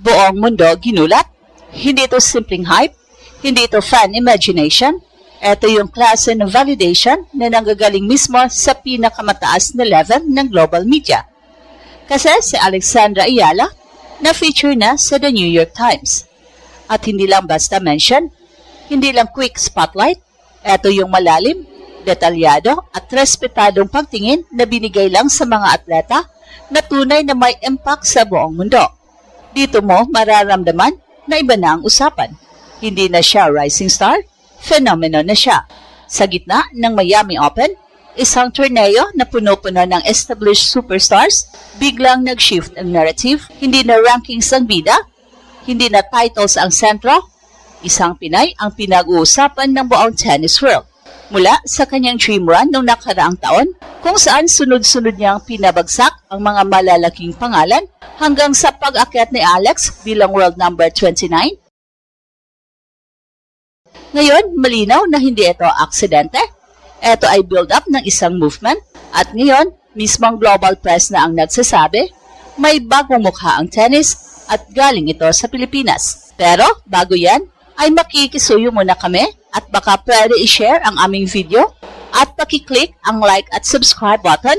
Buong mundo ginulat. Hindi ito simpleng hype, hindi ito fan imagination. Ito yung klase ng validation na nanggagaling mismo sa pinakamataas na level ng global media. Kasi si Alexandra Ayala na-feature na sa The New York Times. At hindi lang basta mention, hindi lang quick spotlight, ito yung malalim, detalyado at respetadong pagtingin na binigay lang sa mga atleta na tunay na may impact sa buong mundo. Dito mo mararamdaman na iba na ang usapan. Hindi na siya rising star, phenomenon na siya. Sa gitna ng Miami Open, isang torneo na puno-puno ng established superstars, biglang nag-shift ang narrative. Hindi na rankings ang bida, hindi na titles ang sentro. Isang Pinay ang pinag-uusapan ng buong tennis world. Mula sa kanyang dream run noong nakaraang taon, kung saan sunod-sunod niyang pinabagsak ang mga malalaking pangalan hanggang sa pag-akyat ni Alex bilang world number 29. Ngayon, malinaw na hindi ito aksidente. Ito ay build-up ng isang movement at ngayon, mismong global press na ang nagsasabi, may bagong mukha ang tennis at galing ito sa Pilipinas. Pero bago yan, ay makikisuyo muna kami at baka pwede i-share ang aming video at pakiclick ang like at subscribe button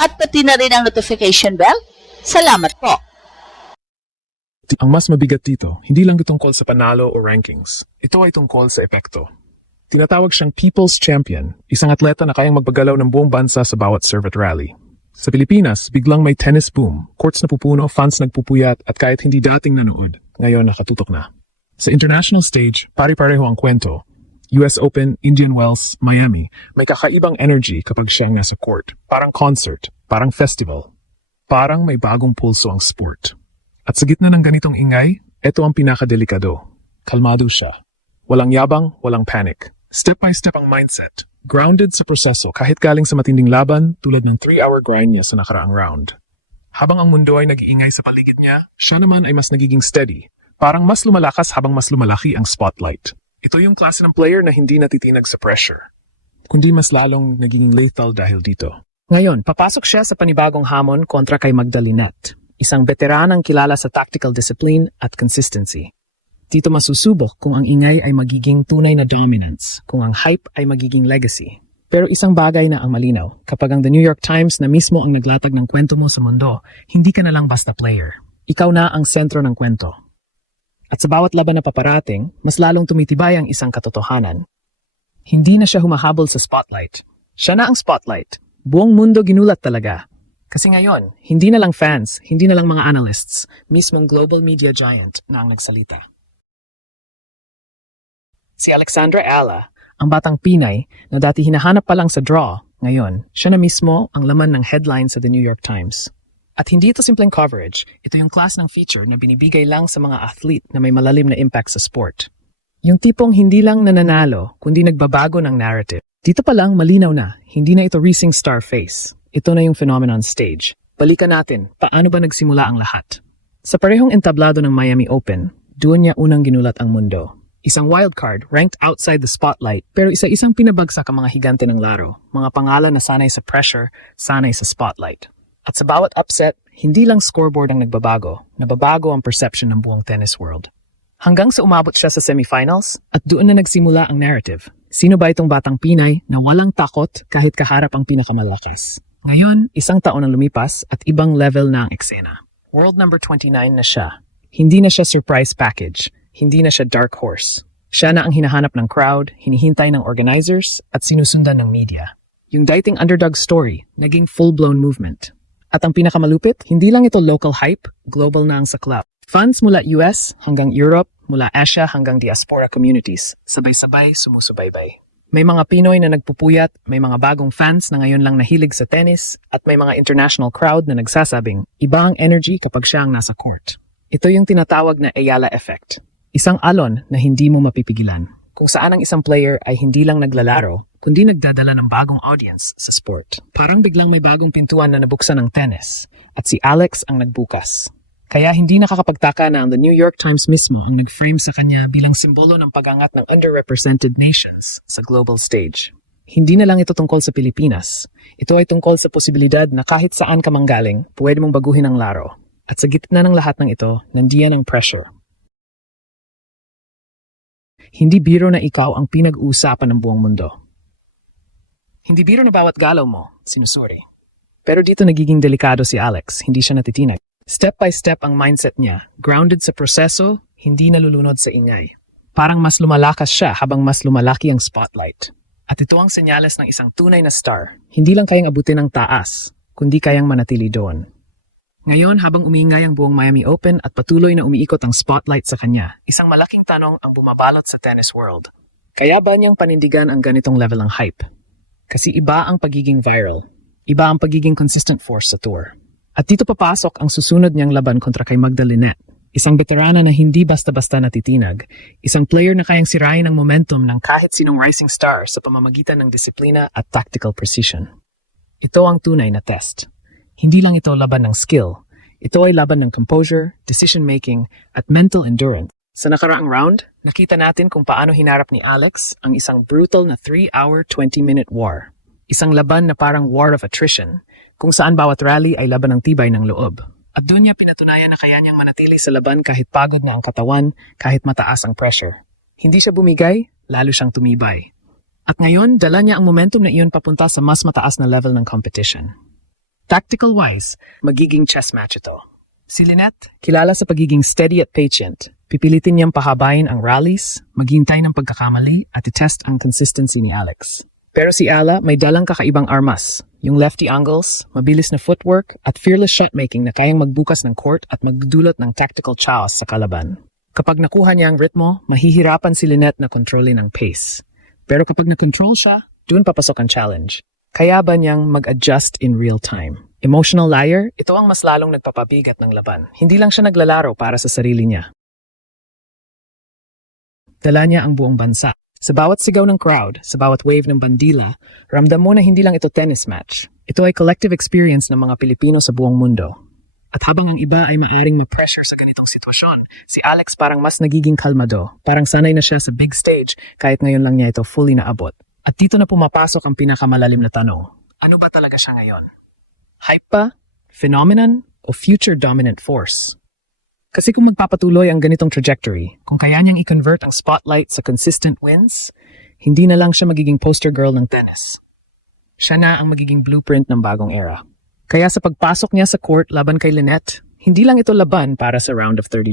at pati na rin ang notification bell. Salamat po! Ang mas mabigat dito, hindi lang tungkol sa panalo o rankings. Ito ay tungkol sa epekto. Tinatawag siyang People's Champion, isang atleta na kayang magbagalaw ng buong bansa sa bawat serve at rally. Sa Pilipinas, biglang may tennis boom, courts na pupuno, fans nagpupuyat at kahit hindi dating nanood, ngayon nakatutok na. Sa international stage, pare-pareho ang kwento. US Open, Indian Wells, Miami, may kakaibang energy kapag siyang nasa court. Parang concert, parang festival. Parang may bagong pulso ang sport. At sa gitna ng ganitong ingay, ito ang pinakadelikado. Kalmado siya. Walang yabang, walang panic. Step by step ang mindset. Grounded sa proseso kahit galing sa matinding laban tulad ng 3-hour grind niya sa nakaraang round. Habang ang mundo ay nag-iingay sa paligid niya, siya naman ay mas nagiging steady. Parang mas lumalakas habang mas lumalaki ang spotlight. Ito yung klase ng player na hindi natitinag sa pressure, kundi mas lalong nagiging lethal dahil dito. Ngayon, papasok siya sa panibagong hamon kontra kay Magdalena, isang veteranang kilala sa tactical discipline at consistency. Dito masusubok kung ang ingay ay magiging tunay na dominance, kung ang hype ay magiging legacy. Pero isang bagay na ang malinaw, kapag ang The New York Times na mismo ang naglatag ng kwento mo sa mundo, hindi ka na lang basta player. Ikaw na ang sentro ng kwento. At sa bawat laban na paparating, mas lalong tumitibay ang isang katotohanan. Hindi na siya humahabol sa spotlight. Siya na ang spotlight. Buong mundo ginulat talaga. Kasi ngayon, hindi na lang fans, hindi na lang mga analysts, mismong global media giant na ang nagsalita. Si Alexandra Ayala, ang batang Pinay na dati hinahanap pa lang sa draw, ngayon, siya na mismo ang laman ng headline sa The New York Times. At hindi ito simpleng coverage, ito yung class ng feature na binibigay lang sa mga athlete na may malalim na impact sa sport. Yung tipong hindi lang nananalo, kundi nagbabago ng narrative. Dito pa lang malinaw na, hindi na ito rising star face. Ito na yung phenomenon stage. Balikan natin, paano ba nagsimula ang lahat? Sa parehong entablado ng Miami Open, doon niya unang ginulat ang mundo. Isang wildcard, ranked outside the spotlight, pero isa-isang pinabagsak ang mga higante ng laro, mga pangalan na sanay sa pressure, sanay sa spotlight. At sa bawat upset, hindi lang scoreboard ang nagbabago, nababago ang perception ng buong tennis world. Hanggang sa umabot siya sa semifinals, at doon na nagsimula ang narrative. Sino ba itong batang Pinay na walang takot kahit kaharap ang pinakamalakas? Ngayon, isang taon ang lumipas at ibang level na ang eksena. World number 29 na siya. Hindi na siya surprise package. Hindi na siya dark horse. Siya na ang hinahanap ng crowd, hinihintay ng organizers, at sinusundan ng media. Yung dating underdog story, naging full-blown movement. At ang pinakamalupit, hindi lang ito local hype, global na ang saklaw. Fans mula US hanggang Europe, mula Asia hanggang diaspora communities, sabay-sabay sumusubaybay. May mga Pinoy na nagpupuyat, may mga bagong fans na ngayon lang nahilig sa tennis, at may mga international crowd na nagsasabing, iba ang energy kapag siya ang nasa court. Ito yung tinatawag na Ayala effect. Isang alon na hindi mo mapipigilan. Kung saan ang isang player ay hindi lang naglalaro, kundi nagdadala ng bagong audience sa sport. Parang biglang may bagong pintuan na nabuksan ng tennis, at si Alex ang nagbukas. Kaya hindi nakakapagtaka na ang The New York Times mismo ang nag-frame sa kanya bilang simbolo ng pagangat ng underrepresented nations sa global stage. Hindi na lang ito tungkol sa Pilipinas. Ito ay tungkol sa posibilidad na kahit saan ka manggaling, pwede mong baguhin ang laro. At sa gitna ng lahat ng ito, nandiyan ang pressure. Hindi biro na ikaw ang pinag-uusapan ng buong mundo. Hindi biro na bawat galaw mo, sinusuri. Pero dito nagiging delikado si Alex, hindi siya natitinag. Step by step ang mindset niya, grounded sa proseso, hindi nalulunod sa ingay. Parang mas lumalakas siya habang mas lumalaki ang spotlight. At ito ang senyales ng isang tunay na star. Hindi lang kayang abutin ng taas, kundi kayang manatili doon. Ngayon, habang umiingay ang buong Miami Open at patuloy na umiikot ang spotlight sa kanya, isang malaking tanong ang bumabalot sa tennis world. Kaya ba niyang panindigan ang ganitong level ng hype? Kasi iba ang pagiging viral. Iba ang pagiging consistent force sa tour. At dito papasok ang susunod niyang laban kontra kay Magda Linette, isang veterana na hindi basta-basta natitinag, isang player na kayang sirain ang momentum ng kahit sinong rising star sa pamamagitan ng disiplina at tactical precision. Ito ang tunay na test. Hindi lang ito laban ng skill, ito ay laban ng composure, decision-making, at mental endurance. Sa nakaraang round, nakita natin kung paano hinarap ni Alex ang isang brutal na 3-hour, 20-minute war. Isang laban na parang war of attrition, kung saan bawat rally ay laban ng tibay ng loob. At doon niya pinatunayan na kaya niyang manatili sa laban kahit pagod na ang katawan, kahit mataas ang pressure. Hindi siya bumigay, lalo siyang tumibay. At ngayon, dala niya ang momentum na iyon papunta sa mas mataas na level ng competition. Tactical-wise, magiging chess match ito. Si Linette, kilala sa pagiging steady at patient, pipilitin niyang pahabain ang rallies, maghintay ng pagkakamali at i-test ang consistency ni Alex. Pero si Ala may dalang kakaibang armas, yung lefty angles, mabilis na footwork at fearless shotmaking na kayang magbukas ng court at magdudulot ng tactical chaos sa kalaban. Kapag nakuha niya ang ritmo, mahihirapan si Linette na kontrolin ang pace. Pero kapag na-control siya, doon papasok ang challenge. Kaya ba niyang mag-adjust in real time? Emotional liar, ito ang mas lalong nagpapabigat ng laban. Hindi lang siya naglalaro para sa sarili niya. Dala niya ang buong bansa. Sa bawat sigaw ng crowd, sa bawat wave ng bandila, ramdam mo na hindi lang ito tennis match. Ito ay collective experience ng mga Pilipino sa buong mundo. At habang ang iba ay maaring ma-pressure sa ganitong sitwasyon, si Alex parang mas nagiging kalmado. Parang sanay na siya sa big stage kahit ngayon lang niya ito fully naabot. At dito na pumapasok ang pinakamalalim na tanong. Ano ba talaga siya ngayon? Hype ba? Phenomenon? O future dominant force? Kasi kung magpapatuloy ang ganitong trajectory, kung kaya niyang i-convert ang spotlight sa consistent wins, hindi na lang siya magiging poster girl ng tennis. Siya na ang magiging blueprint ng bagong era. Kaya sa pagpasok niya sa court laban kay Linette, hindi lang ito laban para sa round of 32.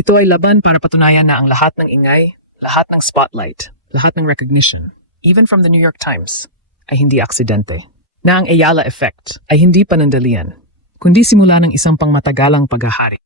Ito ay laban para patunayan na ang lahat ng ingay, lahat ng spotlight, lahat ng recognition, even from the New York Times, ay hindi aksidente. Na ang Ayala effect ay hindi panandalian, kundi simula ng isang pangmatagalang paghahari.